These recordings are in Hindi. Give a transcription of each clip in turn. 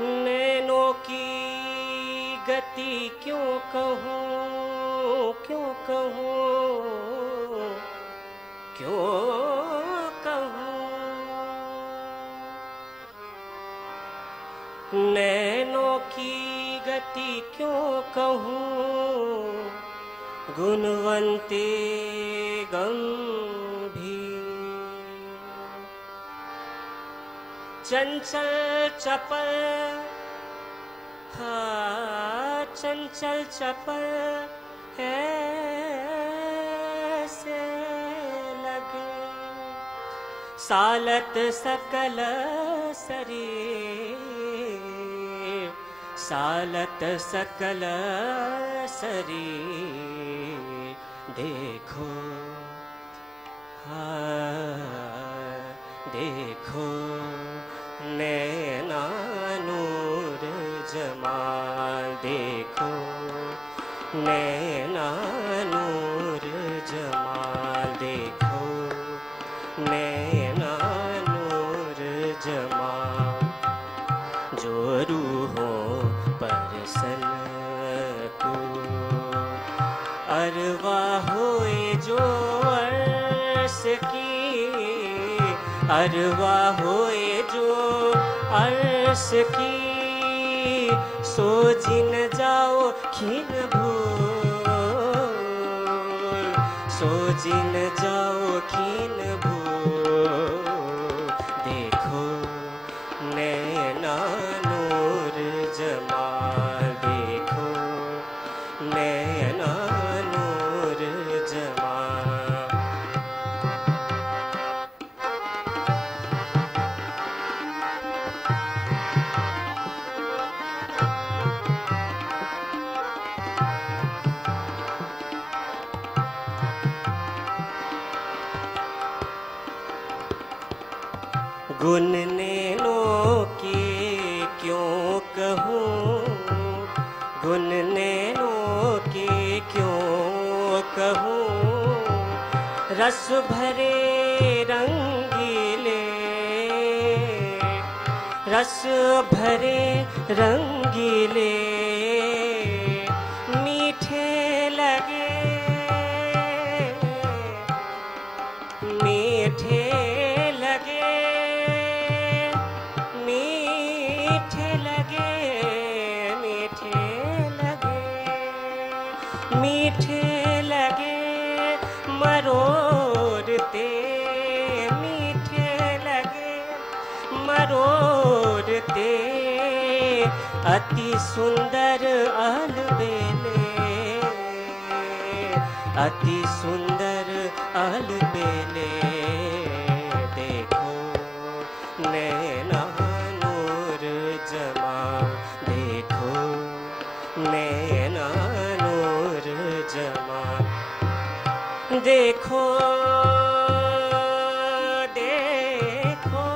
नैनों की गति क्यों कहूँ, क्यों कहूँ, क्यों कहूँ। नैनों की गति क्यों कहूँ, गुणवंते गंभीर। चंचल चपल, हाँ चंचल चपल ऐसे लगे, सालत सकल शरीर, सालत सकल शरीर। देखो हाँ देखो नैना नूर जमाल, देखो नैना नूर जमाल, देखो नैना नूर जमाल। जो रूहों पर सन को अरवा होए, जो अर्श की अरवा होए, जो अर्श की। सो जिन जाओ खिन भूल, सो जिन जाओ खिन भूल। देखो नैना नूर जमाल, देखो नैना नूर जमाल। गुण नैनों के क्यों कहूँ, गुण नैनों के क्यों कहूँ। रस भरे रंगीले, रस भरे रंगीले, मीठे लगे, मीठे लगे, मीठे लगे, मीठे लगे, मीठे लगे मरोड़ते, मीठे लगे मरोड़ते। अति सुंदर अलबेले, अति सुंदर अलबेले। देखो नैना नूर जमाल, देखो नैना नूर जमाल। देखो देखो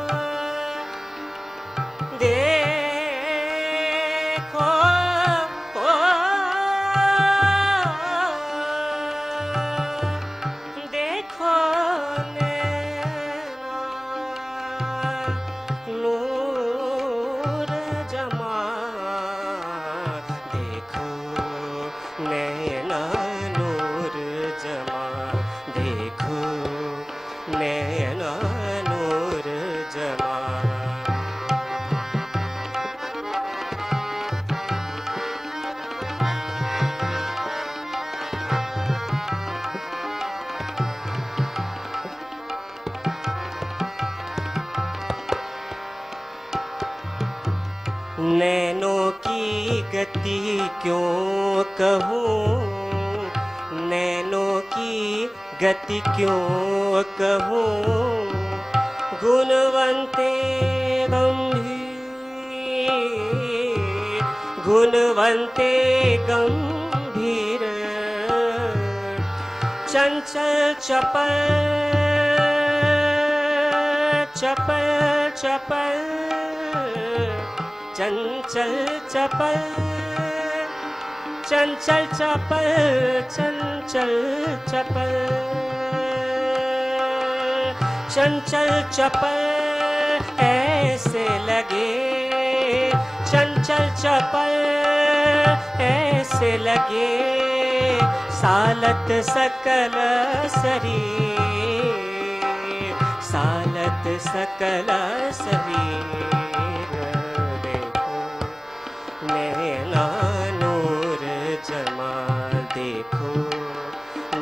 देखो ओ, देखो नैना नूर जमाल, देखो नैना नूर जमाल, देखो नैना नूर जमाल। नैनों की गति क्यों कहूँ, नैनों की गति क्यों कहूँ। गुणवंते गंभीर, गुणवंते गंभीर। चंचल चपल, चपल चपल, चंचल चपल, चंचल चपल, चंचल चपल, चंचल चपल ऐसे लगे, चल चपल ऐसे लगे सालत सकल शरीर, सालत सकल शरीर। देखो नैना नूर जमाल, देखो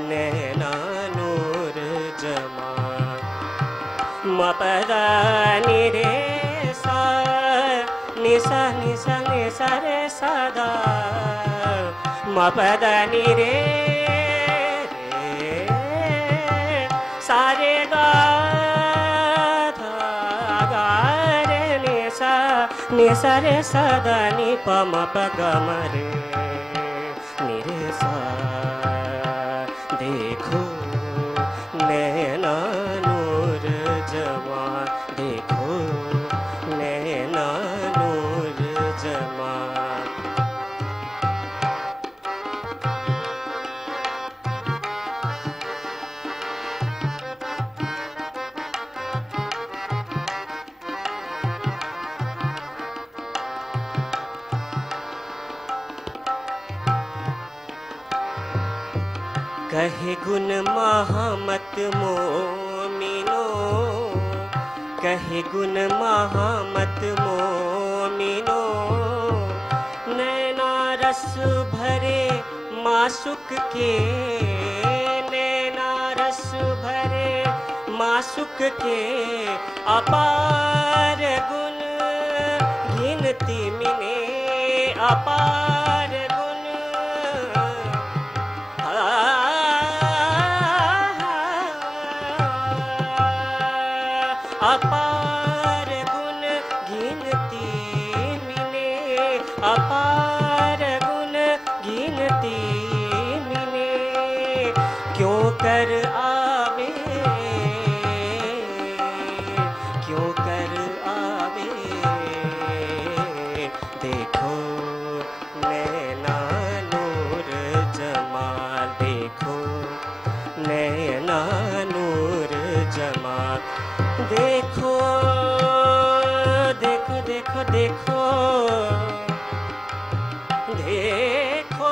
नैना नूर जमाल। मपदा नि रे सा नि सा नि सा नि सा रे सा दा, मपदा नि रे सा रे गा धा गा रे नि सा रे सा दा नि प म प ग म रे नि रे सा। देखो नैना नूर जमाल, देखो नैना नूर जमाल। कहे गुण महामत मोमिनो, कहे गुण महामत मोमिनो। नैना रस भरे मासुक के, नैना रस भरे मासुक के। अपार गुण गिनती मिने, अपार गुण अपार गुण गिनती मिले, अपार गुण गिनती मिले। क्यों कर आवे, क्यों कर आवे। देखो नैना नूर जमाल, देखो नैना नूर जमाल। देखो देखो देखो देखो देखो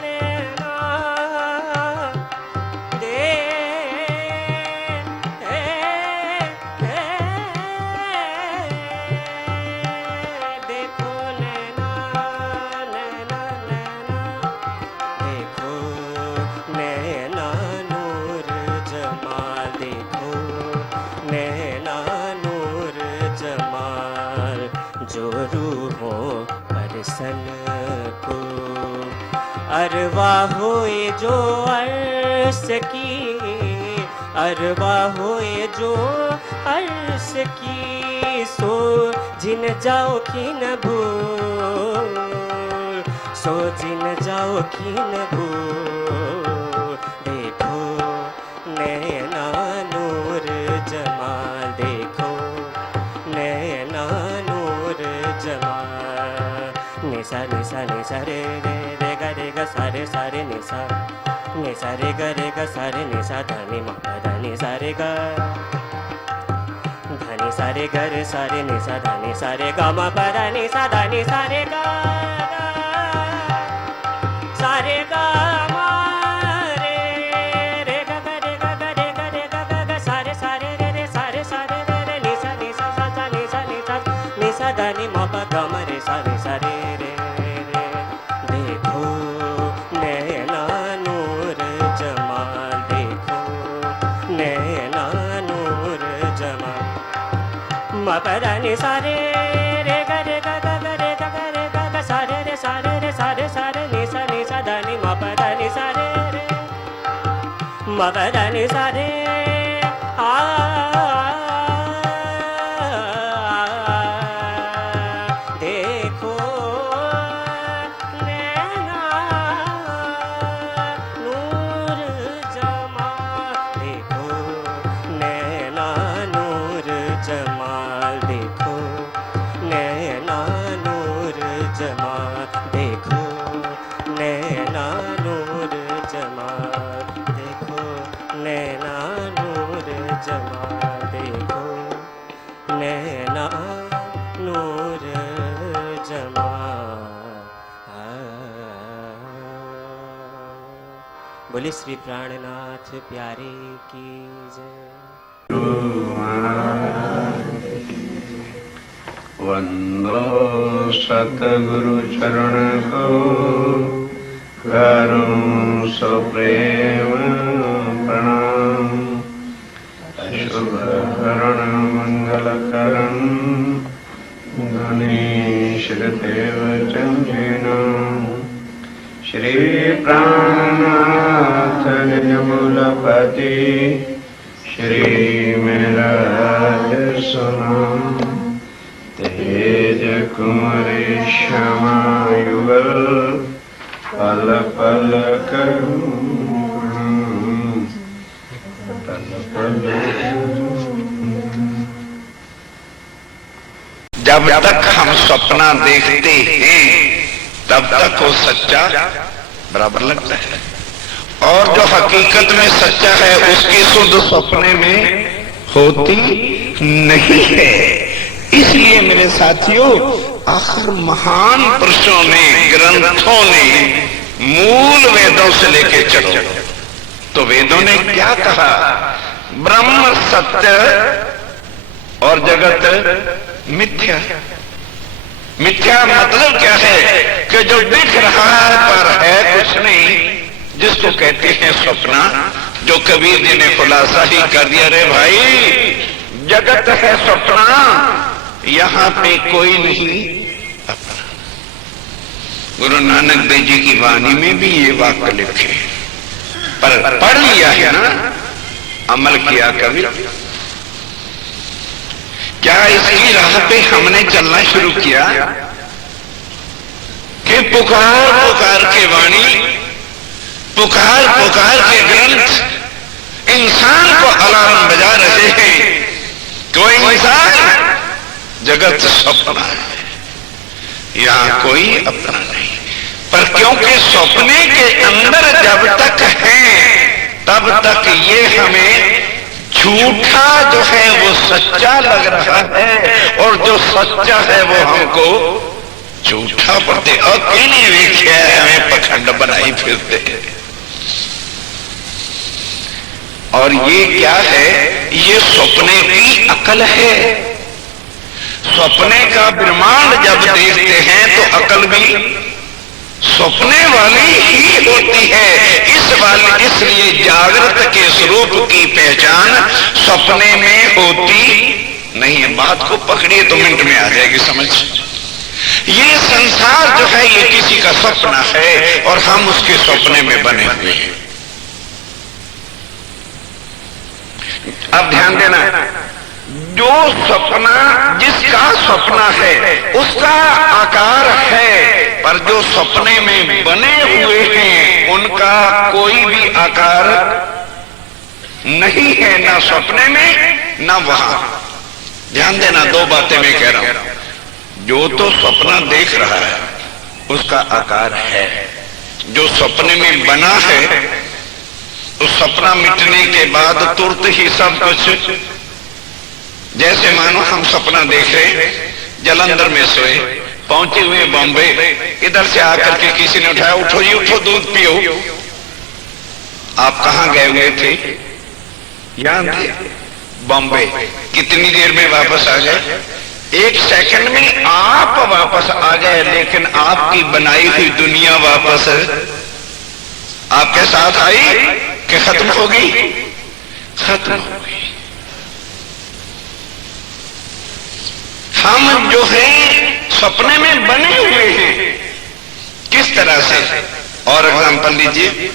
नैना देखो नैना नैना नैना। देखो नैना नूर जमाल, देखो नैना नूर जमाल। जो रूहों परसन को अरवा होए जो अर्श की, अरवा होए जो अर्श की। सो जिन जाओ की न भूल, सो जिन जाओ की न भूल। देखो नैना नूर जमाल, देखो नैना नूर जमाल। निसा निसा निसा रे रे रे ग रे ग सा रे सा रे निसा, निसा रे ग सा रे निसा धा नि म प ध नि सा रे ग, धा नि सा रे ग रे सा रे निसा धा नि सा रे ग म प ध नि सा धा नि सा रे ग सा रे ग म रे रे ग ग रे ग ग रे ग रे ग ग ग सा रे रे रे सा रे रे रे नि सा सा सा नि सा नि सा धा नि म प ग म रे सा रे रे रे। देखो नैना नूर जमाल, देखो नैना नूर जमाल। म प ध नि सा रे रे ग रे ग ग ग रे ग ग रे ग ग सा रे रे सा रे रे सा रे नि सा धा नि म प ध नि सा रे रे म प ध नि सा रे आ। देखो नैना नूर जमाल, देखो नैना नूर जमाल। देखो नैना नूर जमाल, देखो नैना नूर जमाल। देखो नैना नूर जमाल, देखो नैना नूर बोले श्री प्राणनाथ प्यारे की जय। वंदो सतगुरु चरण को करूं सप्रेम प्रणाम। शुभ करण मंगल करण गणेश देव चंद्रिना श्री प्राणनाथ निजमूलपति श्री मेरा सुना तेज कुमारी श्यामा युगल पल पल जब तक हम सपना देखते हैं तब तक वो सच्चा बराबर लगता है, और जो हकीकत में सच्चा है उसकी सुध सपने में होती नहीं है। इसलिए मेरे साथियों, आखिर महान पुरुषों ने, ग्रंथों ने, मूल वेदों से लेके चलो तो वेदों ने क्या कहा? ब्रह्म सत्य और जगत मिथ्या। मिथ्या मतलब क्या है? कि जो दिख रहा है पर है कुछ नहीं, जिसको कहते हैं सपना। जो कबीर जी ने खुलासा ही कर दिया, रे भाई जगत है सपना, यहां पे कोई नहीं अपना। गुरु नानक देव जी की वाणी में भी ये वाक्य लिखे, पर पढ़ लिया है ना, अमल किया कभी? क्या इसकी राह पे हमने चलना शुरू किया कि पुकार पुकार के वाणी, पुकार पुकार के ग्रंथ इंसान को अलार्म बजा रहे हैं? कोई इंसान, जगत सपना है, यहां कोई अपना नहीं। पर क्योंकि सपने के अंदर जब तक है तब तक ये हमें झूठा जो है वो सच्चा लग रहा है, और जो सच्चा है वो हमको झूठा पड़ते। और किन्हीं देखिए हमें पखंड बनाई फिरते हैं। और ये क्या है? ये सपने की अकल है। सपने का ब्रह्मांड जब देखते हैं तो अकल भी सपने वाली ही होती है। इसलिए जागृत के स्वरूप की पहचान सपने में होती नहीं है। बात को पकड़िए तो मिनट में आ जाएगी समझ। ये संसार जो है ये किसी का सपना है और हम उसके सपने में बने हुए हैं। अब ध्यान देना, जो सपना, जिसका सपना है उसका आकार है, पर जो सपने में बने हुए हैं उनका कोई भी आकार नहीं है, ना सपने में ना वहां। ध्यान देना, दो बातें मैं कह रहा हूं। जो तो सपना देख रहा है उसका आकार है, जो सपने में बना है तो सपना मिटने के बाद तुरंत ही सब कुछ, जैसे मानो हम सपना देख रहे, जलंधर में सोए, पहुंचे हुए बॉम्बे, इधर से आकर के किसी ने उठाया, उठो जी उठो, दूध पियो। आप कहां गए हुए थे? यहां थे बॉम्बे। कितनी देर में वापस आ गए? 1 सेकंड में आप वापस आ गए, लेकिन आपकी बनाई हुई दुनिया वापस आपके साथ आई कि खत्म होगी? खत्म हो गई। हम जो है सपने में बने हुए हैं। किस तरह से? और एग्जाम्पल लीजिए,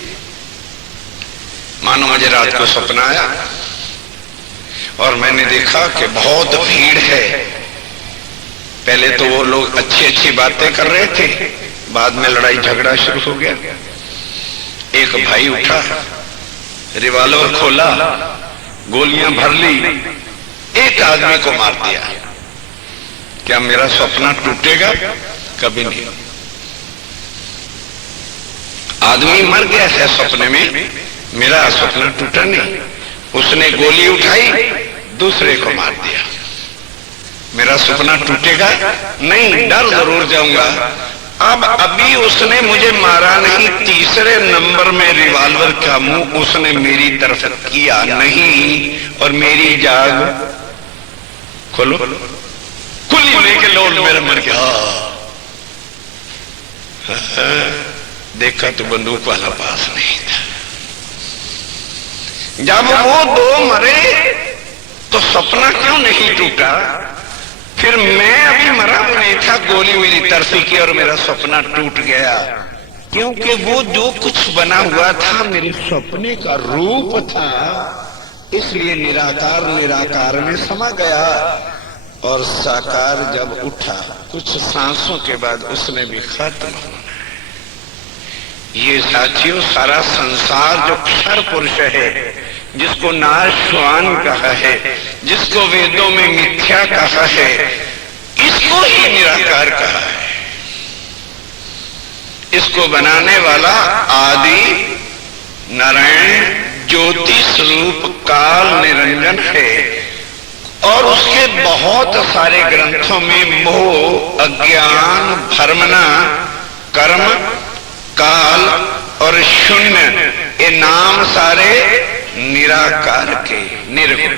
मानो मुझे रात को सपना आया और मैंने देखा कि बहुत भीड़ है। पहले तो वो लोग अच्छी अच्छी बातें कर रहे थे, बाद में लड़ाई झगड़ा शुरू हो गया। एक भाई उठा, रिवॉल्वर खोला, गोलियां भर ली, एक आदमी को मार दिया। क्या मेरा सपना टूटेगा? कभी नहीं। आदमी मर गया है सपने में, मेरा सपना टूटा नहीं। उसने गोली उठाई, दूसरे को मार दिया। मेरा सपना टूटेगा नहीं, डर जरूर जाऊंगा अब अभी उसने मुझे मारा नहीं, तीसरे नंबर में रिवॉल्वर का मुंह उसने मेरी तरफ किया नहीं और मेरी जाग खोलो खुली लेके लौट मेरा मर गया। देखा तो बंदूक वाला पास नहीं था। जब वो दो मरे तो सपना क्यों नहीं टूटा? फिर मैं अभी मरा नहीं था, गोली मेरी तरफी की और मेरा सपना टूट गया, क्योंकि वो जो कुछ बना हुआ था मेरे सपने का रूप था, इसलिए निराकार निराकार में समा गया और साकार जब उठा कुछ सांसों के बाद उसने भी खत्म होना। ये साथियों, सारा संसार जो क्षर पुरुष है, जिसको नाशवान कहा है, जिसको वेदों में मिथ्या कहा है, इसको ही निराकार कहा है। इसको बनाने वाला आदि नारायण ज्योति स्वरूप काल निरंजन है और उसके बहुत सारे ग्रंथों में मोह, अज्ञान, भ्रमना, कर्म, काल और शून्य, ये नाम सारे निराकार के, निर्गुण,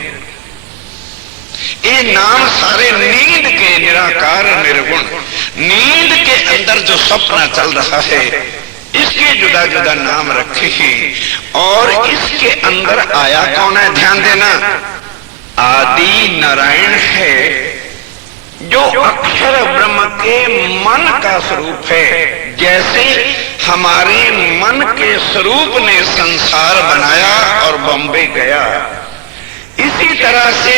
ये नाम सारे नींद के, निराकार निर्गुण। नींद के अंदर जो सपना चल रहा है, इसके जुदा जुदा नाम रखे हैं और इसके अंदर आया कौन है? ध्यान देना, आदि नारायण है, जो अक्षर ब्रह्म के मन का स्वरूप है। जैसे हमारे मन के स्वरूप ने संसार बनाया और बॉम्बे गया, इसी तरह से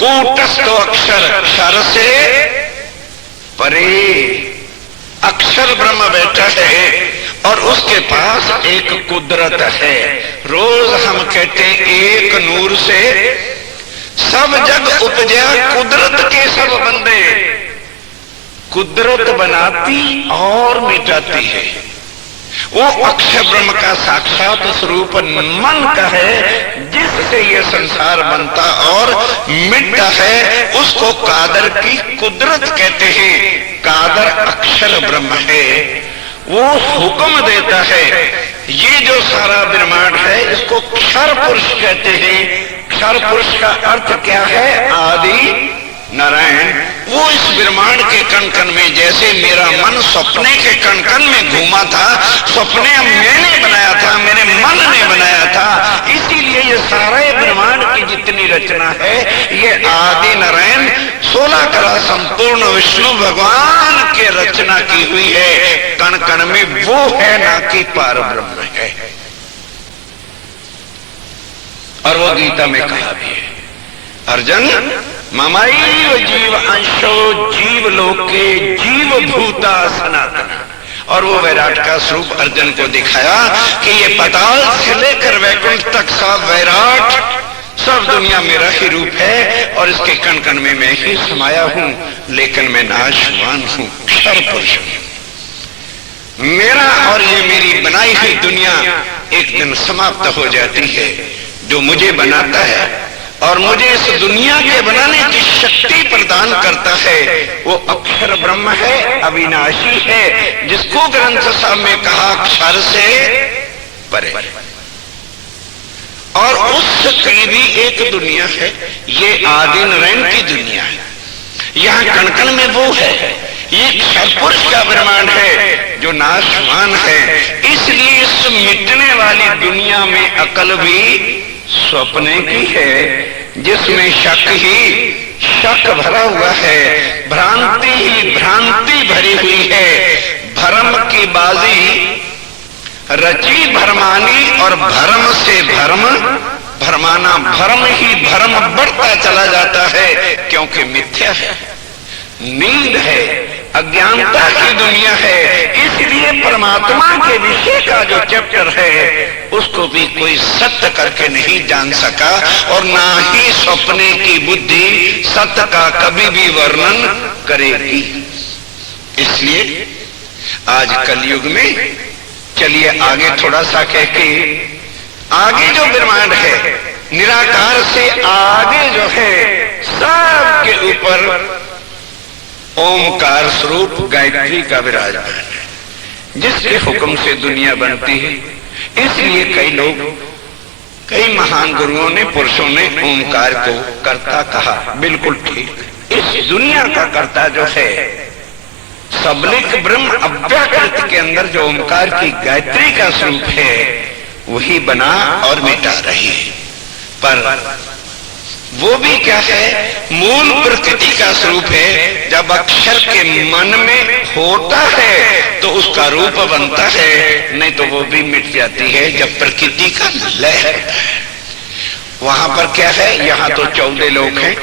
कूटस्थ अक्षर, क्षर से परे अक्षर ब्रह्म बैठा है और उसके पास एक कुदरत है। रोज हम कहते एक नूर से सब जग उपजा, कुदरत के सब बंदे। कुदरत बनाती और मिटाती है। वो अक्षर ब्रह्म का साक्षात स्वरूप मन का है, जिससे ये संसार बनता और मिटता है। उसको कादर की कुदरत कहते हैं। कादर अक्षर ब्रह्म है, वो हुक्म देता है। ये जो सारा ब्रह्मांड है, इसको क्षर पुरुष कहते हैं। क्षर पुरुष का अर्थ क्या है? आदि नारायण। वो इस ब्रह्मांड के कण कण में, जैसे मेरा मन सपने के कण कण में घूमा था, सपने मैंने बनाया था, मेरे मन ने बनाया था, इसीलिए ये सारे ब्रह्मांड की जितनी रचना है, ये आदि नारायण 16 कला संपूर्ण विष्णु भगवान के रचना की हुई है। कण कण में वो है, ना कि पार ब्रह्म है। और वो गीता में कहा भी है, अर्जुन ममैव जीव अंशो जीव लोके जीव भूता सनातन। और वो वैराट का स्वरूप अर्जुन को दिखाया कि ये पाताल से लेकर वैकुंठ तक सब वैराट, सब दुनिया मेरा ही रूप है और इसके कण कण में मैं ही समाया हूं, लेकिन मैं नाशवान हूं, क्षर पुरुष हूं। मेरा और ये मेरी बनाई हुई दुनिया एक दिन समाप्त हो जाती है। जो मुझे बनाता है और मुझे इस दुनिया के बनाने की शक्ति प्रदान करता है, वो अक्षर ब्रह्म है, अविनाशी है, जिसको ग्रंथ साहब में कहा क्षर से परे। और उसकी भी एक दुनिया है, ये आदि नारायण की दुनिया है। यहाँ कण कण में वो है। ये क्षर पुरुष का ब्रह्मांड है जो नाशवान है। इसलिए इस मिटने वाली दुनिया में अकल भी स्वप्ने की है, जिसमें शक ही शक भरा हुआ है, भ्रांति ही भ्रांति भरी हुई है। भरम की बाजी रची भरमानी और भरम से भरम भरमाना, भरम ही भरम बढ़ता चला जाता है, क्योंकि मिथ्या है, नींद है, अज्ञानता की दुनिया है। इसलिए परमात्मा के विषय का जो चैप्टर है, उसको भी कोई सत्य करके नहीं जान सका और ना ही सपने की बुद्धि सत्य का कभी भी वर्णन करेगी। इसलिए आज कलयुग में, चलिए आगे थोड़ा सा कह के, आगे जो ब्रह्मांड है, निराकार से आगे जो है, सबके ऊपर ओमकार स्वरूप गायत्री का विराजमान है, जिसके हुक्म से दुनिया बनती है। इसलिए कई लोग, कई महान गुरुओं ने, पुरुषों ने ओमकार को कर्ता कहा। बिल्कुल ठीक। इस दुनिया का कर्ता जो है, सबलिक ब्रह्म अव्याकृत के अंदर जो ओमकार की गायत्री का स्वरूप है, वही बना और मिटा रही है। पर वो भी क्या है, मूल प्रकृति का स्वरूप है। जब अक्षर के मन में होता है तो उसका रूप बनता है, नहीं तो वो भी मिट जाती है जब प्रकृति का लय है। वहां पर क्या है, यहाँ तो 14 लोग हैं,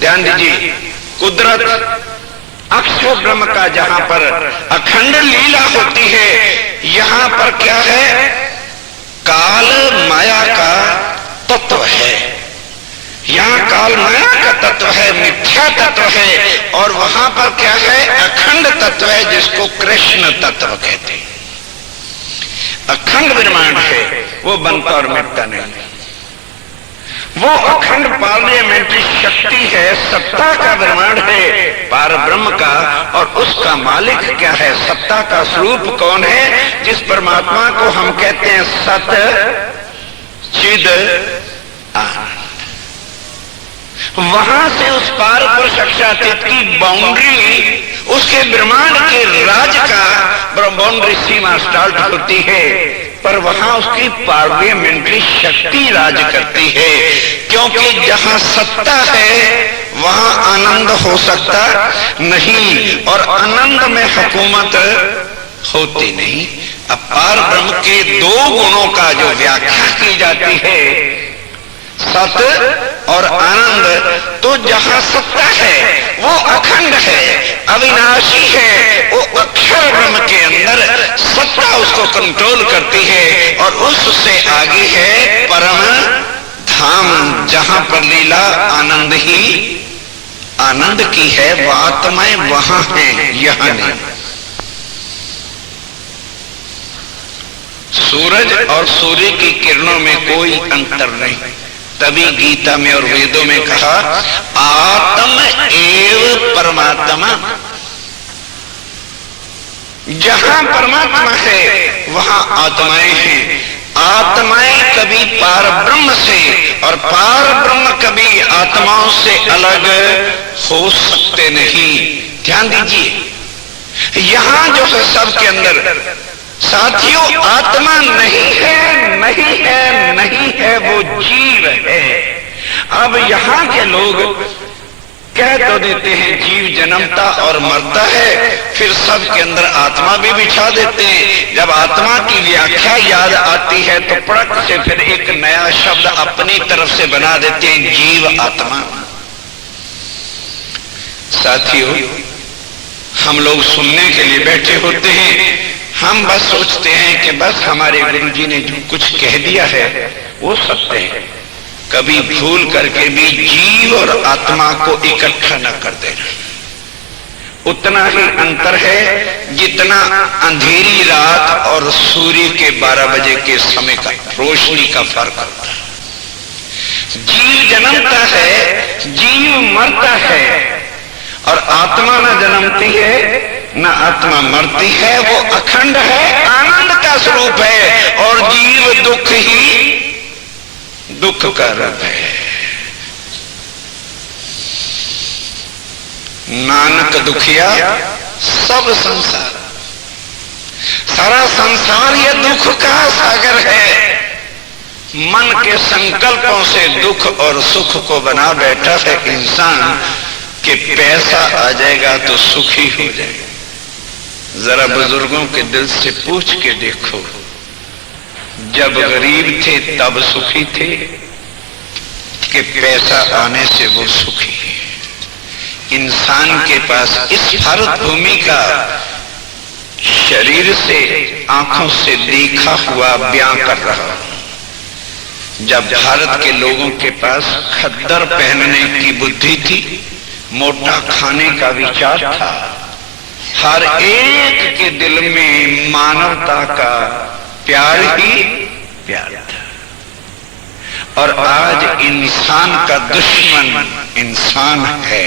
ध्यान दीजिए। कुदरत अक्षर ब्रह्म का जहां पर अखंड लीला होती है, यहां पर क्या है, काल माया का तत्व है। यहाँ काल माया का तत्व है, मिथ्या तत्व है, और वहां पर क्या है, अखंड तत्व है, जिसको कृष्ण तत्व कहते हैं। अखंड ब्रह्मांड है, वो बनता और मिटता नहीं। वो अखंड पार्लियामेंट्री शक्ति है, सत्ता का ब्रह्मांड है, पार ब्रह्म का। और उसका मालिक क्या है, सत्ता का स्वरूप कौन है, जिस परमात्मा को हम कहते हैं सत चिद आनंद। वहां से उस पार पुरुष अक्षातीत की बाउंड्री, उसके ब्रह्मांड के राज का बाउंड्री सीमा स्टार्ट होती है, पर वहां उसकी पार्लियामेंट्री शक्ति राज करती है। क्योंकि जहां सत्ता है वहां आनंद हो सकता नहीं, और आनंद में हुकूमत होती नहीं। अब पार ब्रह्म के 2 गुणों का जो व्याख्या की जाती है, सत और आनंद, तो जहां सत्ता है वो अखंड है, अविनाशी है, वो अक्षर ब्रह्म के अंदर सत्ता उसको कंट्रोल करती है। और उससे आगे है परम धाम, जहां पर लीला आनंद ही आनंद की है, वो आत्माएं वहां है, यहां नहीं। सूरज और सूर्य की किरणों में कोई अंतर नहीं। तभी गीता में और वेदों में कहा, आत्म एव परमात्मा। जहां परमात्मा है वहां आत्माएं हैं। आत्माएं कभी पार ब्रह्म से और पार ब्रह्म कभी आत्माओं से अलग हो सकते नहीं। ध्यान दीजिए, यहां जो है सबके अंदर, साथियों, आत्मा नहीं है, नहीं है, नहीं है, वो जीव है। अब यहाँ के लोग कह तो देते हैं जीव जन्मता और मरता है, फिर सबके अंदर आत्मा भी बिठा देते हैं। जब आत्मा की व्याख्या याद आती है तो पड़क से फिर एक नया शब्द अपनी तरफ से बना देते हैं, जीव आत्मा। साथियों, हम लोग सुनने के लिए बैठे होते हैं, हम बस सोचते हैं कि बस हमारे गुरुजी ने जो कुछ कह दिया है वो सत्य है। कभी भूल करके भी जीव और आत्मा को इकट्ठा न कर देना। उतना ही अंतर है जितना अंधेरी रात और सूर्य के 12 बजे के समय का रोशनी का फर्क होता है। जीव जन्मता है, जीव मरता है, और आत्मा न जन्मती है न आत्मा मरती है। वो अखंड है, आनंद का स्वरूप है, और जीव दुख ही दुख का रब है। नानक दुखिया सब संसार, सारा संसार ये दुख का सागर है। मन के संकल्पों से दुख और सुख को बना बैठा है इंसान कि पैसा आ जाएगा तो सुखी हो जाएगा। जरा बुजुर्गों के दिल से पूछ के देखो, जब गरीब थे तब सुखी थे कि पैसा आने से वो सुखी है। इंसान के पास इस भारत भूमि का शरीर से, आंखों से देखा हुआ बयां कर रहा हूं। जब भारत के लोगों के पास खद्दर पहनने की बुद्धि थी, मोटा खाने का विचार था, हर एक के दिल में मानवता का प्यार ही प्यार था। और आज इंसान का दुश्मन इंसान है,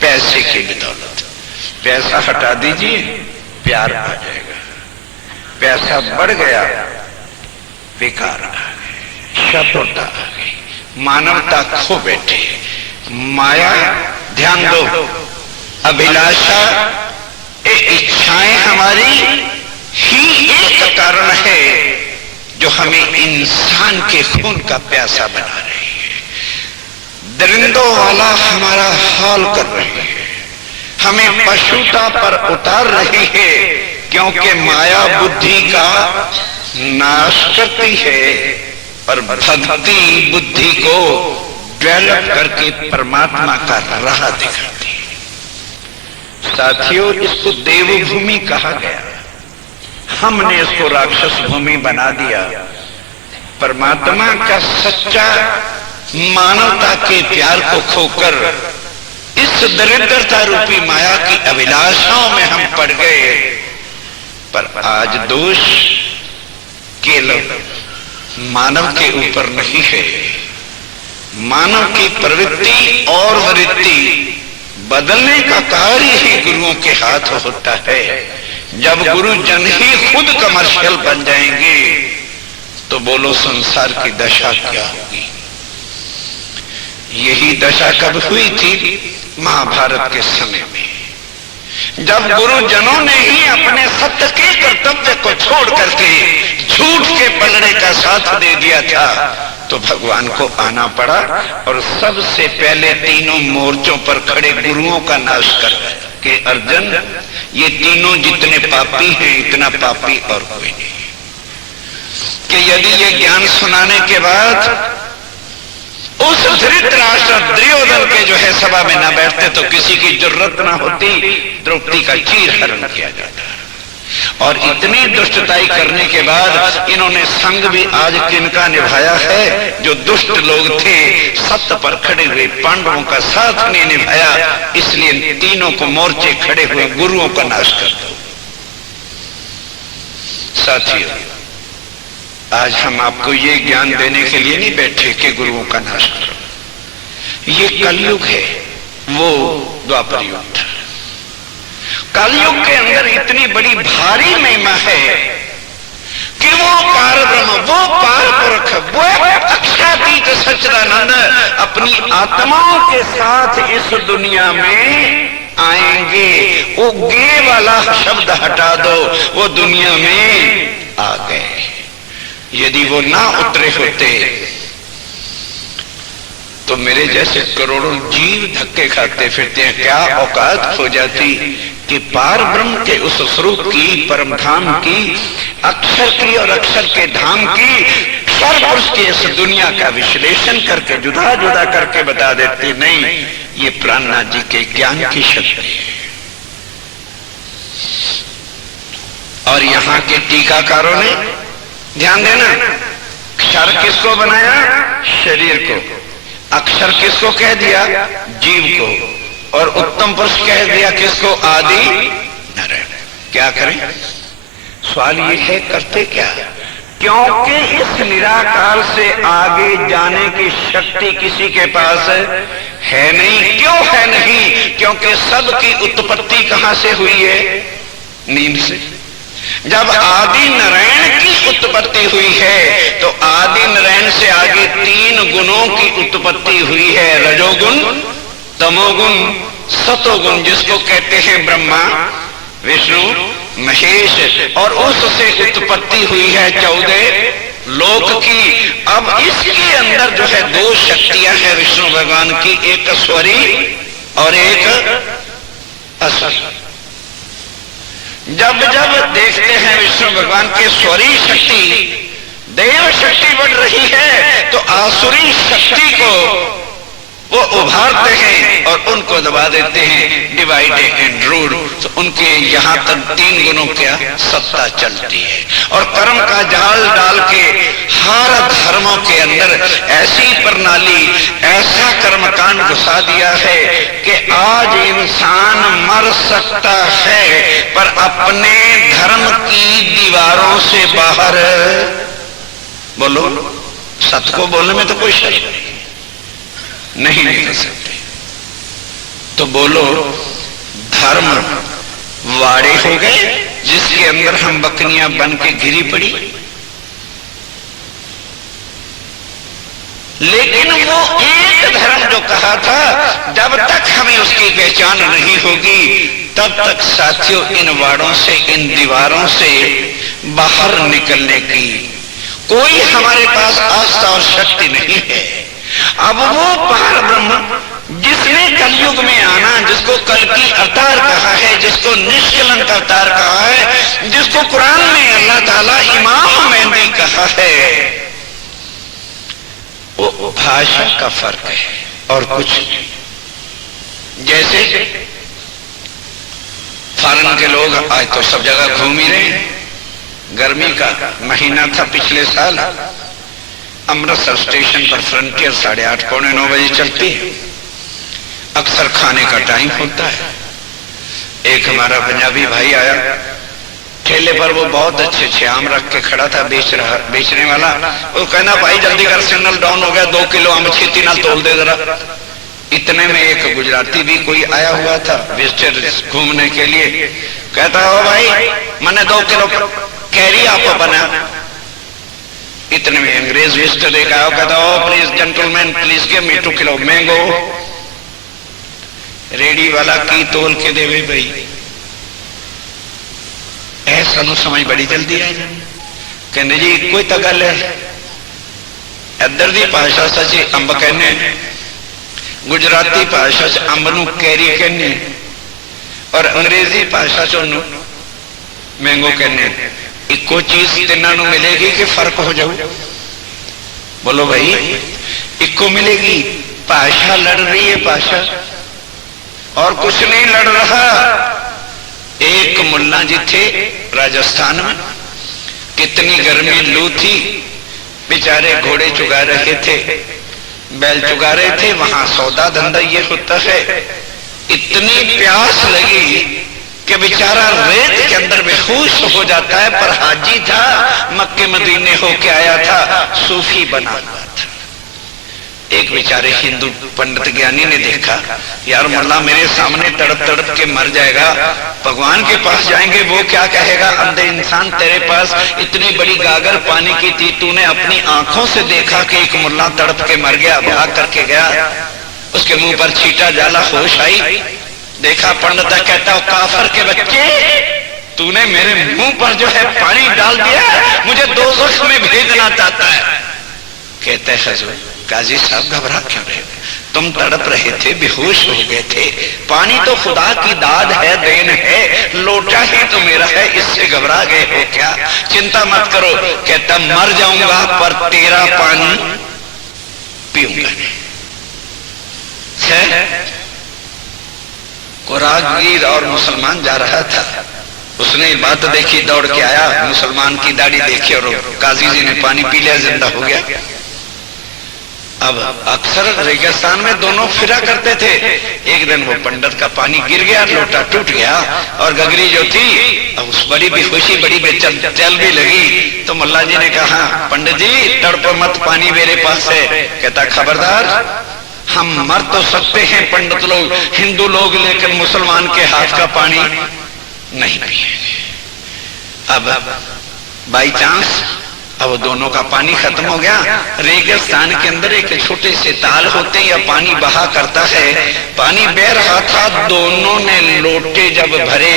पैसे की बदौलत। प्यासा हटा दीजिए, प्यार आ जाएगा। प्यासा बढ़ गया, बेकार आ गई, शत्रुता आ गई, मानवता खो बैठी। माया, ध्यान दो, अभिलाषा, इच्छाएं हमारी ही एक कारण है जो हमें इंसान के खून का प्यासा बना रही है। दरिंदों वाला हमारा हाल कर रही है, हमें पशुता पर उतार रही है, क्योंकि माया बुद्धि का नाश करती है और भक्ति बुद्धि को डेवलप करके परमात्मा का राह दिखाती है। साथियों, इसको देवभूमि कहा गया, हमने इसको राक्षस भूमि बना दिया। परमात्मा का सच्चा मानवता के प्यार को खोकर इस दरिद्रता रूपी माया की अभिलाषाओं में हम पड़ गए। पर आज दोष केवल मानव के ऊपर नहीं है, मानव की प्रवृत्ति और वृत्ति बदलने का कार्य ही गुरुओं के हाथ होता है। जब गुरुजन ही खुद कमर्शियल बन जाएंगे तो बोलो संसार की दशा क्या होगी। यही दशा कब हुई थी? महाभारत के समय में, जब गुरुजनों ने ही अपने सत्य के कर्तव्य को छोड़ करके झूठ के पलड़े का साथ दे दिया था, तो भगवान को आना पड़ा और सबसे पहले तीनों मोर्चों पर खड़े गुरुओं का नाश कर के अर्जुन, ये तीनों जितने पापी हैं इतना पापी और कोई नहीं, कि यदि ये ज्ञान सुनाने के बाद उस धृतराष्ट्र दुर्योधन के जो है सभा में ना बैठते तो किसी की जरूरत ना होती, द्रौपदी का चीर हरण किया जाता। और इतनी दुष्टताई करने के बाद इन्होंने संग भी आज किनका निभाया है? जो दुष्ट लोग थे, सत्य पर खड़े हुए पांडवों का साथ नहीं निभाया, इसलिए तीनों को मोर्चे खड़े हुए गुरुओं का नाश कर दो। साथियों, आज हम आपको ये ज्ञान देने के लिए नहीं बैठे कि गुरुओं का नाश करो। ये कलयुग है, वो द्वापर युग था। कलयुग के अंदर इतनी बड़ी भारी महिमा है कि वो पार ब्रह्म, वो पार पुरख, वो अक्षरातीत सच्चिदानंद अपनी आत्माओं के साथ इस दुनिया में आएंगे। वो गे वाला शब्द हटा दो, वो दुनिया में आ गए। यदि वो ना उतरे होते तो मेरे जैसे करोड़ों जीव धक्के खाते फिरते हैं। क्या औकात हो जाती कि पार ब्रह्म के उस स्वरूप की, परम धाम की, अक्षर की और अक्षर के धाम की, क्षर पुरुष की इस दुनिया का विश्लेषण करके जुदा जुदा करके बता देते। नहीं, ये प्राणनाथ जी के ज्ञान की शक्ति है। और यहाँ के टीकाकारों ने ध्यान देना, क्षर किसको बनाया? शरीर को। अक्षर किसको कह दिया? जीव को। और उत्तम पुरुष कह दिया किसको? आदि नारायण। क्या करें? सवाल ये है, करते क्या? क्योंकि इस निराकार से आगे जाने की शक्ति किसी के पास है नहीं। क्यों है नहीं? क्योंकि सबकी उत्पत्ति कहां से हुई है? नींद से। जब आदि नारायण की उत्पत्ति हुई है तो आदि नारायण से आगे तीन गुणों की उत्पत्ति हुई है, रजोगुण, तमोगुण, सतोगुण, जिसको कहते हैं ब्रह्मा, विष्णु, महेश। और उससे उत्पत्ति हुई है 14 लोक की। अब इसके अंदर जो है दो शक्तियां हैं विष्णु भगवान की, एक स्वरी और एक असुरी। जब जब देखते हैं विष्णु भगवान के स्वरी शक्ति, देव शक्ति बढ़ रही है, तो आसुरी शक्ति को वो उभारते हैं और उनको दबा देते हैं, डिवाइड एंड रूल। तो उनके यहां तक तीन गुणों क्या सत्ता चलती है। और कर्म का जाल डाल के हर धर्मों के अंदर ऐसी प्रणाली, ऐसा कर्मकांड घुसा दिया है कि आज इंसान मर सकता है पर अपने धर्म की दीवारों से बाहर, बोलो, सत्य को बोलने में तो कोई शर्म नहीं निकल सकते। तो बोलो, धर्म वाड़े हो गए जिसके अंदर हम बकरियां बन के घिरी पड़ी। लेकिन वो एक धर्म जो कहा था, जब तक हमें उसकी पहचान नहीं होगी तब तक साथियों इन वाड़ों से, इन दीवारों से बाहर निकलने की कोई हमारे पास आस्था और शक्ति नहीं है। अब वो पार ब्रह्म जिसने कलयुग में आना, जिसको कल की अवतार कहा है, जिसको निष्कलंक अवतार कहा है, जिसको कुरान में अल्लाह ताला इमाम मेहदी कहा है, वो भाषा का फर्क है और कुछ नहीं। जैसे फॉरेन के लोग आज तो सब जगह घूम ही रहे हैं। गर्मी का महीना था पिछले साल, अमृतसर स्टेशन पर फ्रंटियर 8:30 पौने 9 बजे चलती है। अक्सर खाने का टाइम होता है। एक हमारा पंजाबी भाई आया, ठेले पर वो बहुत अच्छे आम रख के खड़ा था, बेचने वाला। वो कहना भाई जल्दी कर, सिग्नल डाउन हो गया, 2 किलो आम छेती ना तोल दे जरा। इतने में एक गुजराती भी कोई आया हुआ था विजिटर घूमने के लिए। कहता हो भाई मैंने 2 किलो कैरी आपको बना। इतने में अंग्रेज विजिटर एक आया, कहता हो please gentleman please give me 2 kilo mango. Ready वाला की तोल के देवे भाई, ऐसा नु समझ बड़ी जल्दी आई। कहने जी कोई तो गल है, इधर की भाषा सची अंब कहने, गुजराती भाषा च अंब नू कैरी कहने और अंग्रेजी भाषा च ओनू मैंगो कहने। इको चीज तिना नू मिलेगी कि फर्क हो जाऊ? बोलो भाई, इको मिलेगी। भाषा लड़ रही है, भाषा और कुछ नहीं लड़ रहा। एक मुल्ला जी थे राजस्थान में, कितनी गर्मी लू थी, बेचारे घोड़े चुगा रहे थे, बैल चुगा रहे थे, वहां सौदा धंधा ये होता है। इतनी प्यास लगी कि बेचारा रेत के अंदर बेहोश हो जाता है। पर हाजी था, मक्के मदीने होके आया था, सूफी बना हुआ था। एक बेचारे हिंदू पंडित ज्ञानी ने देखा, यार मुल्ला मेरे सामने तड़प तड़प के मर जाएगा, भगवान के पास जाएंगे वो क्या कहेगा? अंधे इंसान, तेरे पास इतनी बड़ी गागर पानी की थी, तूने अपनी आंखों से देखा कि एक मुल्ला तड़प के मर गया, भाग करके गया, उसके मुंह पर छींटा जाला, होश आई, देखा पंडित कहता हो काफर के बच्चे, तूने मेरे मुंह पर जो है पानी डाल दिया, मुझे दोज़ख में भेजना चाहता है। कहते हैं हजूर काजी साहब घबरा क्यों रहे? तुम तड़प रहे थे, बेहोश हो गए थे। पानी तो खुदा की दाद है, देन है, लोटा ही तो मेरा है, इससे घबरा गए हो क्या? चिंता मत करो। कहता मर जाऊंगा पर तेरा पानी पीऊंगा नहीं। को राहगीर और मुसलमान जा रहा था, उसने बात देखी, दौड़ के आया, मुसलमान की दाढ़ी देखी और काजी जी ने पानी पी लिया, जिंदा हो गया। अब अक्सर रेगिस्तान में दोनों फिरा करते थे। एक दिन वो पंडित का पानी गिर गया, लोटा टूट गया और गगरी जो थी अब उस बड़ी बेहोशी, बड़ी बेचैन भी लगी। तो मुल्ला जी ने कहा पंडित जी तड़पो मत, पानी मेरे पास है। कहता खबरदार, हम मर तो सकते हैं पंडित लोग, हिंदू लोग, लेकिन मुसलमान के हाथ का पानी नहीं पिएंगे। अब बाई चांस अब दोनों का पानी खत्म हो गया। रेगिस्तान के अंदर एक छोटे से ताल होते या पानी बहा करता है, पानी बह रहा था। दोनों ने लोटे जब भरे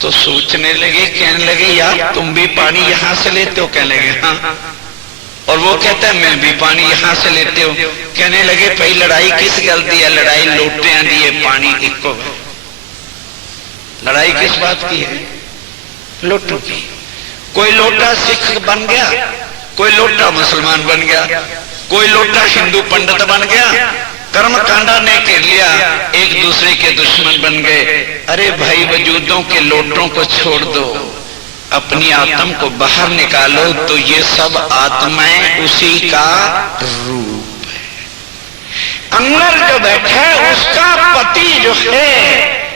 तो सोचने लगे, कहने लगे यार तुम भी पानी यहां से लेते हो? कहने लगे हाँ। और वो कहता है मैं भी पानी यहां से लेते हो? कहने लगे भाई लड़ाई किस गल दी है? लड़ाई लोटियां दी है, पानी इको है। लड़ाई किस बात की है? लोटों की। कोई लोटा सिख बन गया, कोई लोटा मुसलमान बन गया, कोई लोटा हिंदू पंडित बन गया, कर्म कांडा ने घेर लिया, एक दूसरे के दुश्मन बन गए। अरे भाई वजूदों के लोटों को छोड़ दो, अपनी आत्म को बाहर निकालो तो ये सब आत्माएं उसी का रूप है। अंदर जो बैठा है उसका पति जो है,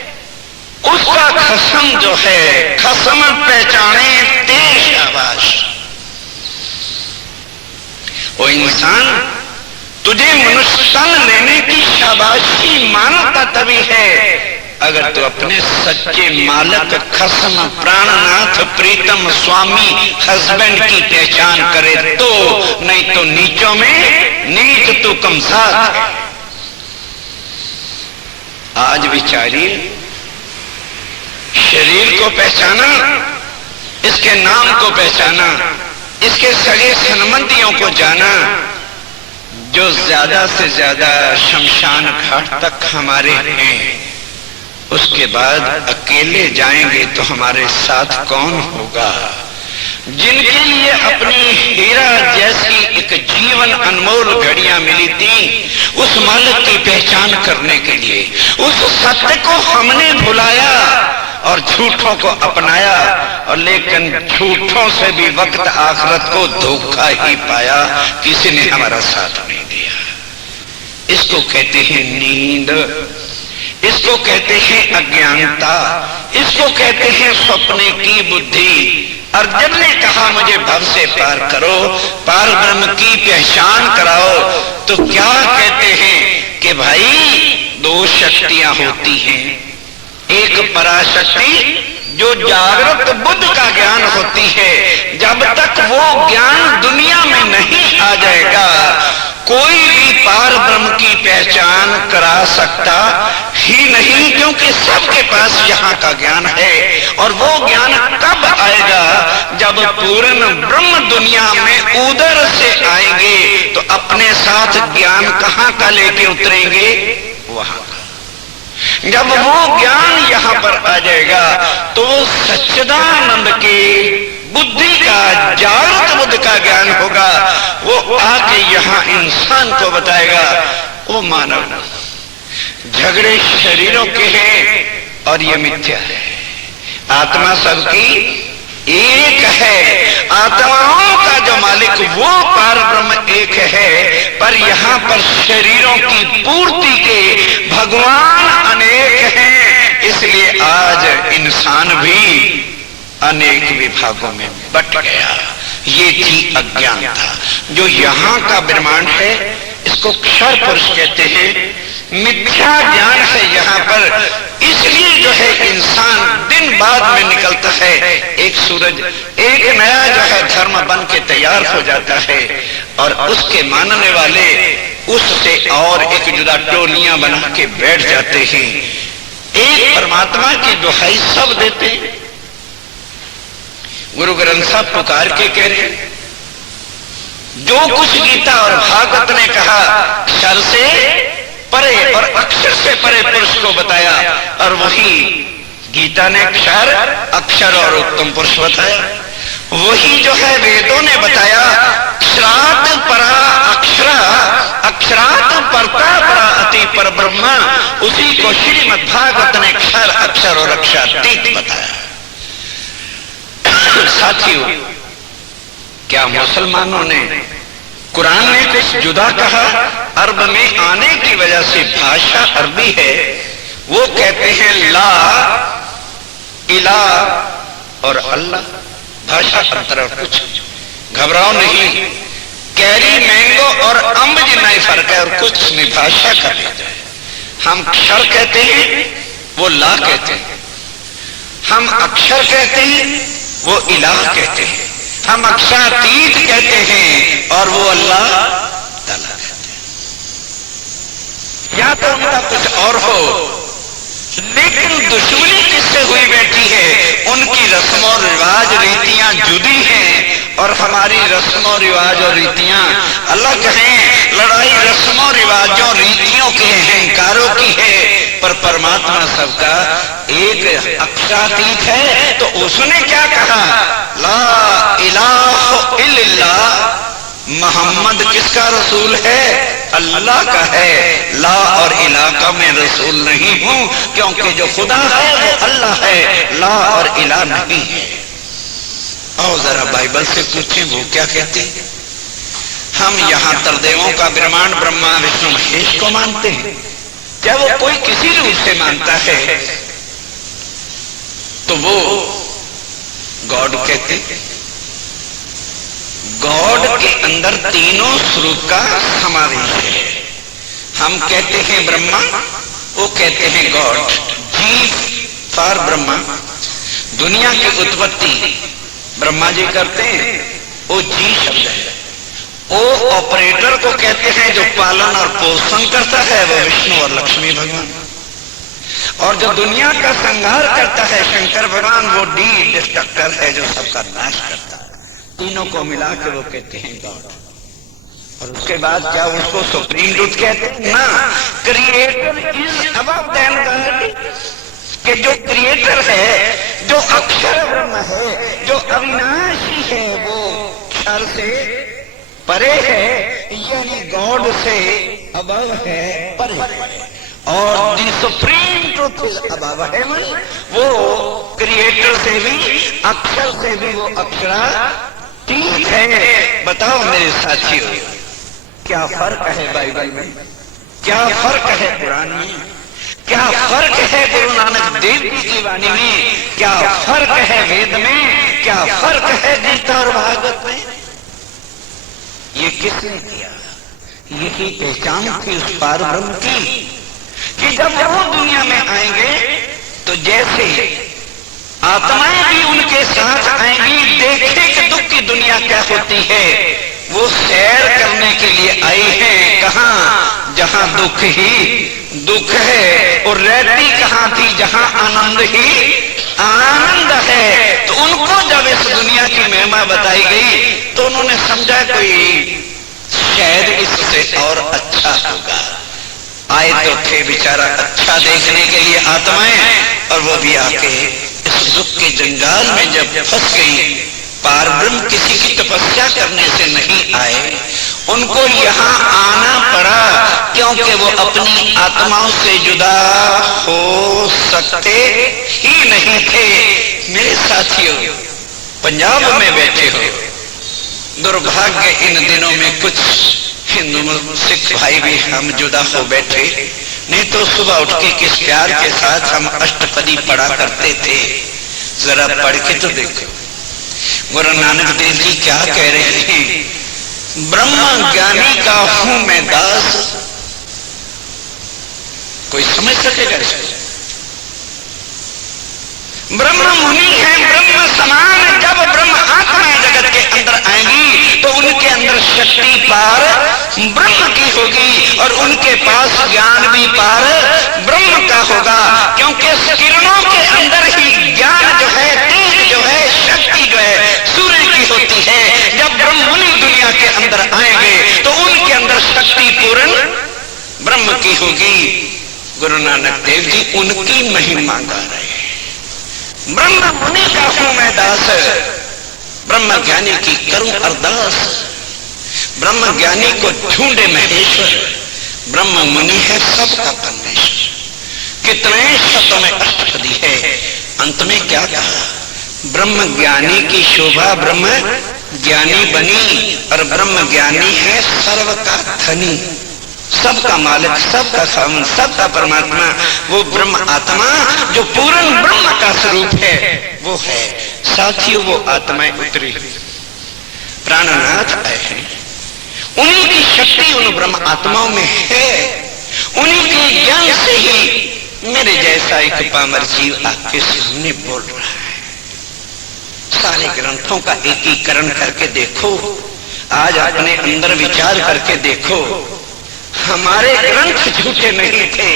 उसका खसम जो है, खसम पहचाने ते शाबाश। ओ इंसान, तुझे मनुष्य तन लेने की शाबाशी मानता तभी है अगर तू अपने सच्चे मालक खसम प्राणनाथ प्रीतम स्वामी हस्बैंड की पहचान करे तो, नहीं तो नीचों में नीच तू कमसात है। आज बिचारी शरीर को पहचाना, इसके नाम को पहचाना, इसके सगे सन्मतियों को जाना, जो ज्यादा से ज्यादा शमशान घाट तक हमारे हैं, उसके बाद अकेले जाएंगे तो हमारे साथ कौन होगा। जिनके लिए अपनी हीरा जैसी एक जीवन अनमोल घड़ियां मिली थी, उस मालिक की पहचान करने के लिए उस सत्य को हमने भुलाया और झूठों को अपनाया, और लेकिन झूठों से भी वक्त आखिरत को धोखा ही पाया, किसी ने हमारा साथ नहीं दिया। इसको कहते हैं नींद, इसको कहते हैं अज्ञानता, इसको कहते हैं स्वप्ने की बुद्धि। अर्जुन ने कहा मुझे भव से पार करो, पार ब्रह्म की पहचान कराओ, तो क्या कहते हैं कि भाई दो शक्तियां होती हैं, एक पराशक्ति जो जागृत बुद्ध का ज्ञान होती है, जब तक वो ज्ञान दुनिया में नहीं आ जाएगा कोई भी पार ब्रह्म की पहचान करा सकता ही नहीं, क्योंकि सबके पास यहाँ का ज्ञान है। और वो ज्ञान कब आएगा, जब पूर्ण ब्रह्म दुनिया में उधर से आएंगे, तो अपने साथ ज्ञान कहाँ का लेके उतरेंगे, वहां का। जब वो ज्ञान यहाँ पर आ जाएगा तो सच्चिदानंद की बुद्धि का, जागृत बुद्ध का ज्ञान होगा, वो आके यहाँ इंसान को बताएगा वो मानव झगड़े शरीरों के हैं और ये मिथ्या है, आत्मा सबकी एक है, आत्माओं का जो मालिक वो पार ब्रह्म एक है, पर यहाँ पर शरीरों की पूर्ति के भगवान अनेक हैं। इसलिए आज इंसान भी अनेक विभागों में बट गया। ये थी अज्ञानता। जो यहाँ का ब्रह्मांड है इसको क्षर पुरुष कहते हैं, मिथ्या ज्ञान है यहाँ पर। इसलिए जो है इंसान दिन बाद में निकलता है, एक सूरज एक नया जो है धर्म बन के तैयार हो जाता है, और उसके मानने वाले उससे और एक जुदा टोलियां बना के बैठ जाते हैं। एक परमात्मा की दुहाई सब देते हैं। गुरु ग्रंथ साहब पुकार के कह रहे हैं, जो कुछ गीता और भागवत ने कहा क्षर से परे और अक्षर से परे पुरुष को बताया, और वही गीता ने क्षर, अक्षर और उत्तम पुरुष बताया। वही जो है वेदों ने बताया क्षरात परा अक्षरा, अक्षरात परता परा अति पर ब्रह्मा। उसी को श्रीमद् भागवत ने क्षर, अक्षर और अक्षरातीत बताया। साथियों, क्या मुसलमानों ने, कुरान ने कुछ जुदा कहा? अरब में आने की वजह से भाषा अरबी है, वो कहते हैं ला इला और अल्लाह, भाषा अंतर और कुछ। घबराओ नहीं, कैरी मैंगो और अम्ब जितना ही फर्क है और कुछ नहीं, भाषा का भेद है। हम क्षर कहते हैं, वो ला कहते हैं। हम अक्षर कहते हैं, वो इलाह कहते हैं। हम अक्षरातीत कहते हैं और वो अल्लाह ताला कहते हैं। या तो उनका कुछ और हो, लेकिन दुश्मनी किससे हुई बैठी है? उनकी रस्म और रिवाज रीतियां जुदी हैं और हमारी रस्म और रिवाज और रीतियां अलग हैं। लड़ाई रस्मों रिवाजों रीतियों के अहंकारों की है, पर परमात्मा सबका एक अक्षरातीत है। तो उसने क्या कहा? ला इलाहा इल्लल्लाह। मोहम्मद किसका रसूल है? अल्लाह का है। ला और इला का मैं रसूल नहीं हूं, क्योंकि जो खुदा है वो अल्लाह है, ला और इला नहीं है। और जरा बाइबल से पूछें वो क्या कहते हैं। हम यहाँ तरदेवों का ब्रह्मांड ब्रह्मा विष्णु महेश को मानते हैं। क्या वो कोई किसी रूप से मानता है तो वो गॉड कहते हैं। गॉड के अंदर तीनों स्वरूप का समावेश है। हम कहते हैं ब्रह्मा, वो कहते हैं गॉड। जी फॉर ब्रह्मा, दुनिया की उत्पत्ति ब्रह्मा जी करते हैं, वो जी शब्द है। ओ ऑपरेटर को कहते हैं जो पालन और पोषण करता है, वो विष्णु और लक्ष्मी भगवान। और जो दुनिया का संहार करता है शंकर भगवान, वो डी डिस्ट्रक्टर है जो सबका नाश करता है। तीनों को मिला के वो कहते हैं गॉड। और उसके बाद क्या उसको सुप्रीम रूट कहते हैं ना, creator is above than god, कि जो क्रिएटर है, जो अक्षर ब्रह्म है, जो अविनाशी है, वो क्षर से परे है, यानी गॉड से अबव है, परे है। और the supreme truth is above heaven, वो क्रिएटर से भी, अक्षर से भी वो अक्षरातीत है। बताओ मेरे साथियों, क्या फर्क है बाइबल में, क्या फर्क है कुरान में, क्या फर्क है गुरु नानक देव जी की वाणी में, क्या फर्क है वेद में, क्या फर्क है गीता और भागवत में। ये किसने किया? यही पहचान थी उस पार ब्रह्म की कि जब वो दुनिया में आएंगे तो जैसे आत्माएं भी उनके साथ आएंगी, देखें कि दुख की दुनिया क्या होती है। वो सैर करने के लिए आई हैं, कहां? जहां दुख ही दुख है। और रहती कहां थी? जहां आनंद ही आनंद है। तो उनको जब इस दुनिया की महिमा बताई गई तो उन्होंने समझा कोई शायद इससे और अच्छा होगा। आए तो थे बेचारा अच्छा देखने के लिए आत्माएं, और वो भी आके इस दुख के जंजाल में जब फंस गई। पार ब्रह्म किसी की तपस्या करने से नहीं आए, उनको यहाँ आना पड़ा क्योंकि वो अपनी आत्माओं से जुदा हो सकते ही नहीं थे। मेरे साथियों, पंजाब में बैठे हो, दुर्भाग्य इन दिनों में कुछ हिंदू सिख भाई भी हम जुदा हो बैठे, नहीं तो सुबह उठ के किस प्यार के साथ हम अष्टपदी पढ़ा करते थे। जरा पढ़ के तो देखो, गुरु नानक देव जी क्या कह रहे हैं? ब्रह्म ज्ञानी का हूं मैं दास। कोई समझ सकेगा इसको? ब्रह्म मुनि है, ब्रह्म समान। जब ब्रह्म आत्माएं जगत के अंदर आएंगी तो उनके अंदर शक्ति पार ब्रह्म की होगी और उनके पास ज्ञान भी पार ब्रह्म का होगा। क्योंकि किरणों के अंदर ही ज्ञान जो है, तेज जो है, शक्ति जो है सूर्य की होती है। जब ब्रह्म मुनि दुनिया के अंदर आएंगे तो उनके अंदर शक्ति पूर्ण ब्रह्म की होगी। गुरु नानक देव जी उनकी महिमा गा रहे हैं। ब्रह्म मुनि का हूं मैं दास, ब्रह्म ज्ञानी की करूं अरदास। ब्रह्म ज्ञानी को ढूंढे महेश्वर, ब्रह्म मुनि है सबका परमेश्वर। कितने शब्दों में अष्टपदी है, अंत में क्या कहा? ब्रह्म ज्ञानी की शोभा ब्रह्म ज्ञानी बनी, और ब्रह्म ज्ञानी है सर्व का धनी, सबका मालिक, सबका स्वामी, सबका परमात्मा। वो ब्रह्म आत्मा जो पूर्ण ब्रह्म का स्वरूप है वो है। साथियों, वो आत्माएं उतरी, प्राणनाथ आए हैं, उन्हीं की शक्ति उन ब्रह्म आत्माओं में है। उन्हीं के ज्ञान से ही मेरे जैसा एक पामर जीव आपके सामने बोल रहा है। सारे ग्रंथों का एकीकरण करके देखो, आज अपने अंदर विचार करके देखो। हमारे ग्रंथ झूठे नहीं थे,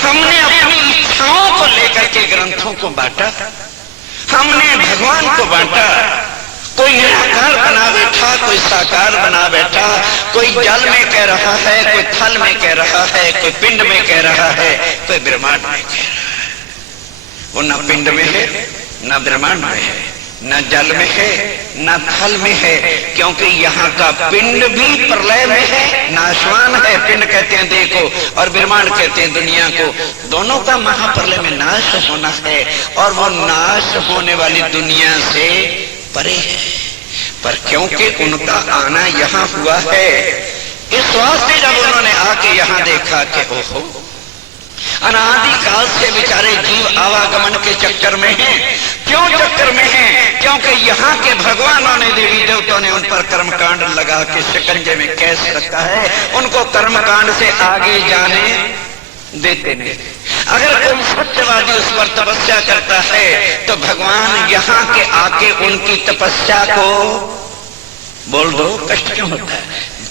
हमने अपनी इच्छाओं को लेकर के ग्रंथों को बांटा, हमने भगवान को बांटा। कोई निराकार बना बैठा, कोई साकार बना बैठा, कोई जल में कह रहा है, कोई थल में कह रहा है, कोई पिंड में कह रहा है, कोई ब्रह्मांड में कह रहा है। वो न पिंड में है, न ब्रह्मांड में है, न जल में है, न थल में है। क्योंकि यहाँ का पिंड भी प्रलय में है, नाशवान है। पिंड कहते हैं देह को, और ब्रह्मांड कहते हैं दुनिया को। दोनों का महाप्रलय में नाश होना है, और वो नाश होने वाली दुनिया से परे है। पर क्योंकि उनका आना यहाँ हुआ है, इस वास्ते जब उन्होंने आके यहाँ देखा कि ओहो, अनादिकाल से बेचारे जीव आवागमन के चक्कर में हैं। क्यों चक्कर में हैं? क्योंकि यहाँ के भगवानों ने, देवी देवताओं ने उन पर कर्मकांड लगा के शिकंजे में कैसे रखा है। उनको कर्मकांड से आगे जाने देते नहीं। अगर कोई सत्यवादी उस पर तपस्या करता है तो भगवान यहाँ के आके उनकी तपस्या को बोल दो कष्ट क्यों होता है,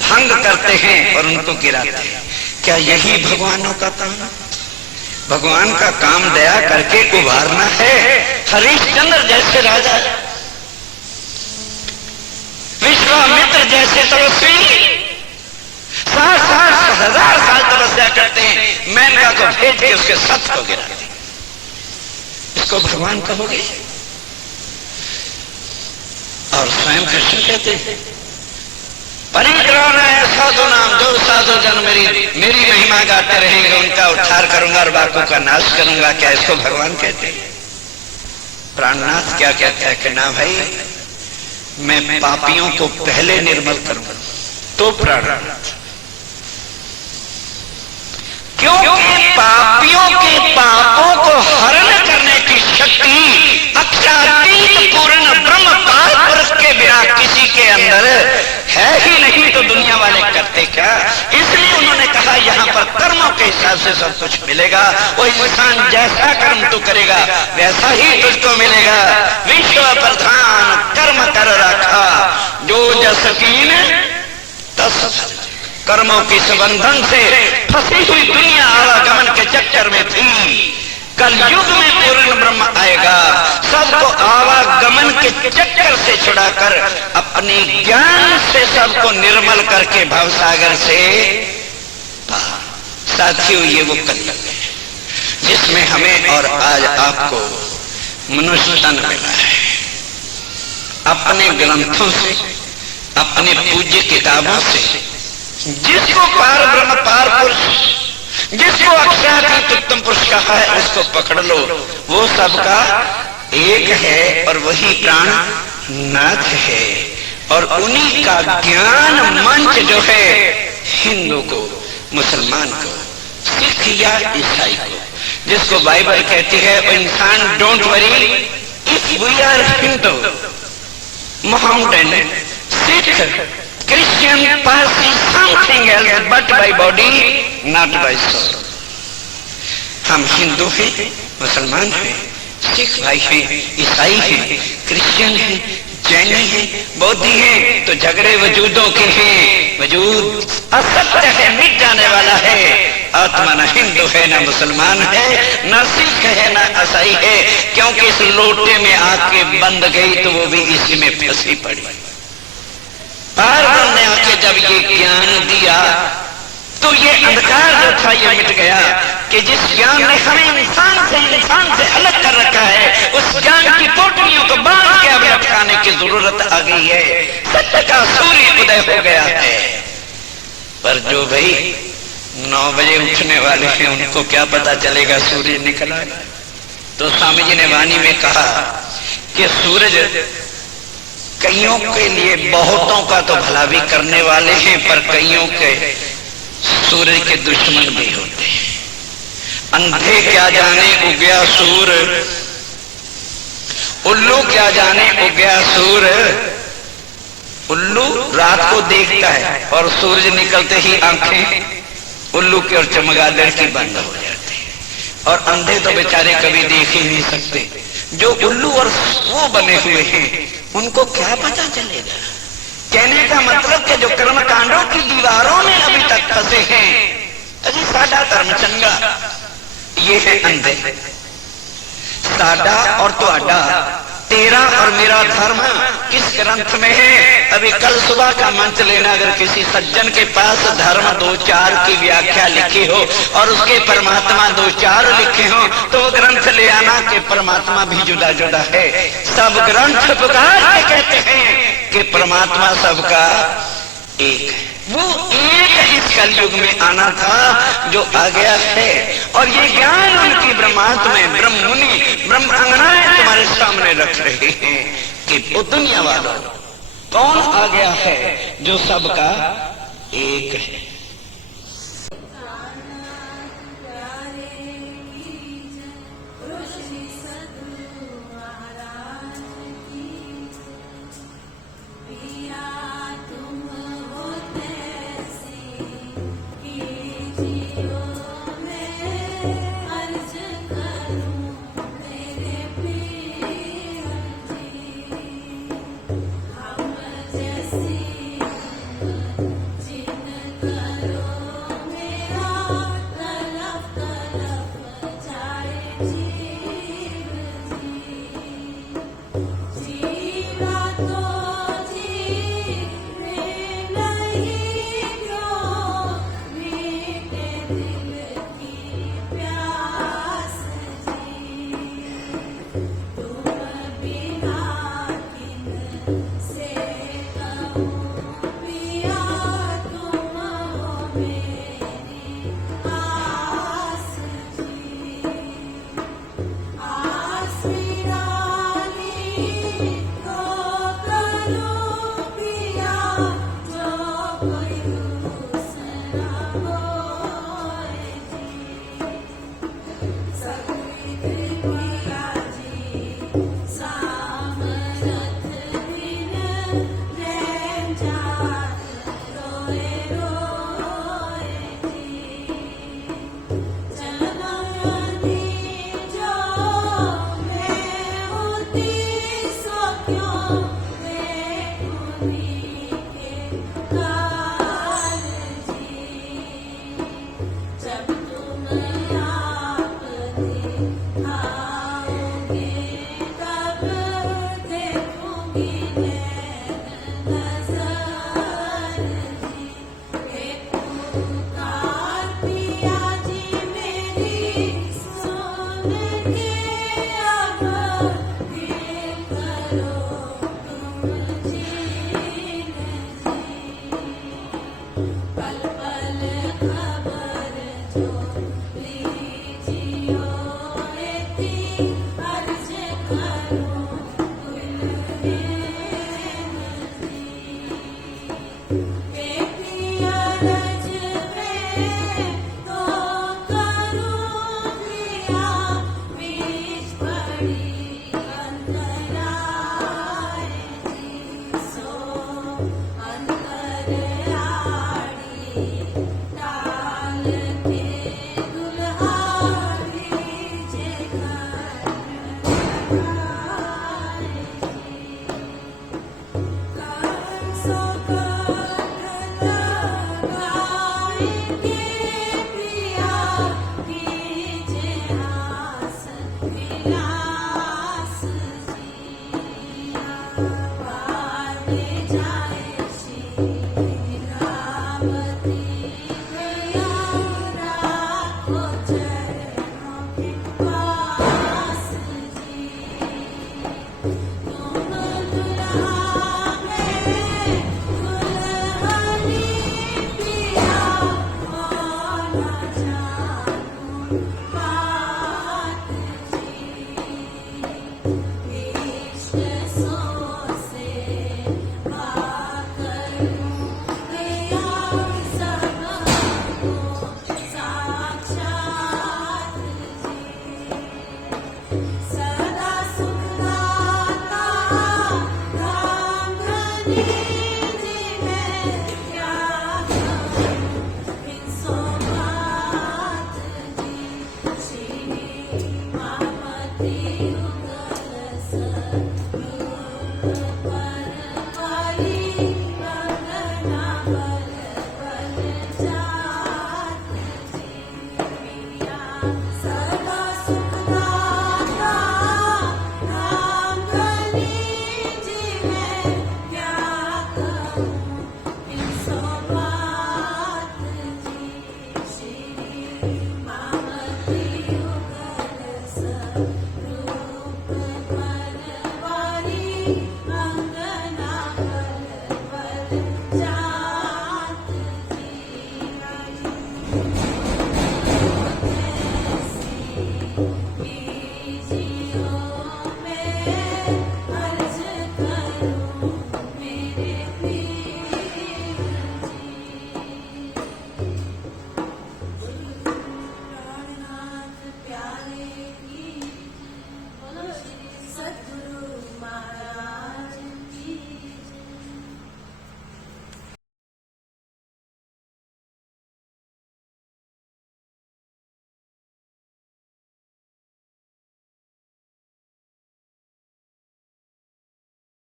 भंग करते हैं और उनको गिराते हैं। क्या यही भगवानों का काम? भगवान का काम दया करके उभारना है। हरिश्चंद्र जैसे राजा, विश्वामित्र जैसे तपस्वी 60,000 साल तपस्या करते हैं, मेनका को भेज के उसके सत को गिरा दी। इसको भगवान कहोगे? और स्वयं कृष्ण कहते हैं परित्राणाय साधु नाम, जो साधु जन मेरी महिमा गाते रहेंगे उनका उद्धार करूंगा और बाकों का नाश करूंगा। क्या इसको भगवान कहते हैं? प्राणनाथ क्या कहता है कि ना भाई, मैं पापियों को पहले निर्मल करूंगा तो प्राणनाथ। क्योंकि पापियों के पापों को हरण करने की शक्ति अक्षरातीत पूर्ण ब्रह्म पाद पुरुष के बिना किसी के अंदर है ही नहीं, तो दुनिया वाले करते क्या? इसलिए उन्होंने कहा यहाँ पर कर्मों के हिसाब से सब कुछ मिलेगा। वो इंसान जैसा कर्म तू करेगा वैसा ही तुझको मिलेगा। विश्व प्रधान कर्म कर रखा, जो जस कीन तस। कर्मों के बंधन से फंसी हुई दुनिया आवागमन के चक्कर में थी। कल युग में पूर्ण ब्रह्म आएगा, सबको आवागमन के चक्कर से छुड़ाकर अपने ज्ञान से सबको निर्मल करके भवसागर से पार। साथियों, ये वो कल है जिसमें हमें और आज आपको मनुष्य तन मिला है। अपने ग्रंथों से, अपने पूज्य किताबों से जिसको पार ब्रह्म पार पुरुष, जिसको अक्षरातीत उत्तम पुरुष कहा है, उसको पकड़ लो। वो सबका एक है और वही प्राणनाथ है। और उन्हीं का ज्ञान मंच जो है हिंदू को, मुसलमान को, सिख या ईसाई को, जिसको बाइबल कहती है वो इंसान don't worry if we are Hindu, Mohammedan, Sikh, Christian passing something else but by body, not by soul. हम हिंदू हैं, मुसलमान हैं, सिख भाई हैं, ईसाई हैं, क्रिश्चियन हैं, जैन हैं, बौद्धी हैं, तो झगड़े वजूदों के हैं। वजूद असत्य है, मिट जाने वाला है। आत्मा न हिंदू है, न मुसलमान है, न सिख है, न ईसाई है, क्योंकि इस लोटे में आके बंद गई तो वो भी इसी में फंसी पड़ी। पार ब्रह्म ने आके जब ये ज्ञान दिया तो ये अंधकार जो था ये मिट गया कि जिस ज्ञान ने हमें इंसान से अलग कर रखा है, उस ज्ञान की पोटलियों को बांध के अब लटकाने की जरूरत आ गई है। सत्य का सूर्य उदय हो गया है। पर जो भाई 9 बजे उठने वाले हैं उनको क्या पता चलेगा सूर्य निकला। तो स्वामी जी ने वाणी में कहा कि सूरज कईयों के लिए, बहुतों का तो भला भी करने वाले हैं, पर कईयों के सूरज के दुश्मन भी होते हैं। अंधे क्या जाने उगया सूर, उल्लू क्या जाने उगया सूर। उल्लू रात को देखता है और सूरज निकलते ही आंखें उल्लू की और चमगादड़ की बंद हो जाती है। और अंधे तो बेचारे कभी देख ही नहीं सकते। जो उल्लू और वो बने हुए हैं उनको क्या पता चलेगा। कहने का मतलब कि जो कर्म कांडों की दीवारों में अभी तक फंसे हैं, अजी साडा धर्म चंगा, ये है अंधे। साडा और तुहाडा, तेरा और मेरा धर्म किस ग्रंथ में है? अभी कल सुबह का मंच लेना, अगर किसी सज्जन के पास धर्म 2-4 की व्याख्या लिखी हो और उसके परमात्मा 2-4 लिखे हो तो वो ग्रंथ ले आना कि परमात्मा भी जुदा जुदा है। सब ग्रंथ पुकार के कहते हैं कि परमात्मा सबका एक है। वो एक इस कलयुग में आना था जो आ गया है। और ये ज्ञान उनकी ब्रह्मात्मा ब्रह्म मुनि ब्रह्म अंगनाएं तुम्हारे सामने रख रहे हैं कि वो दुनिया वालों कौन आ गया है जो सबका एक है।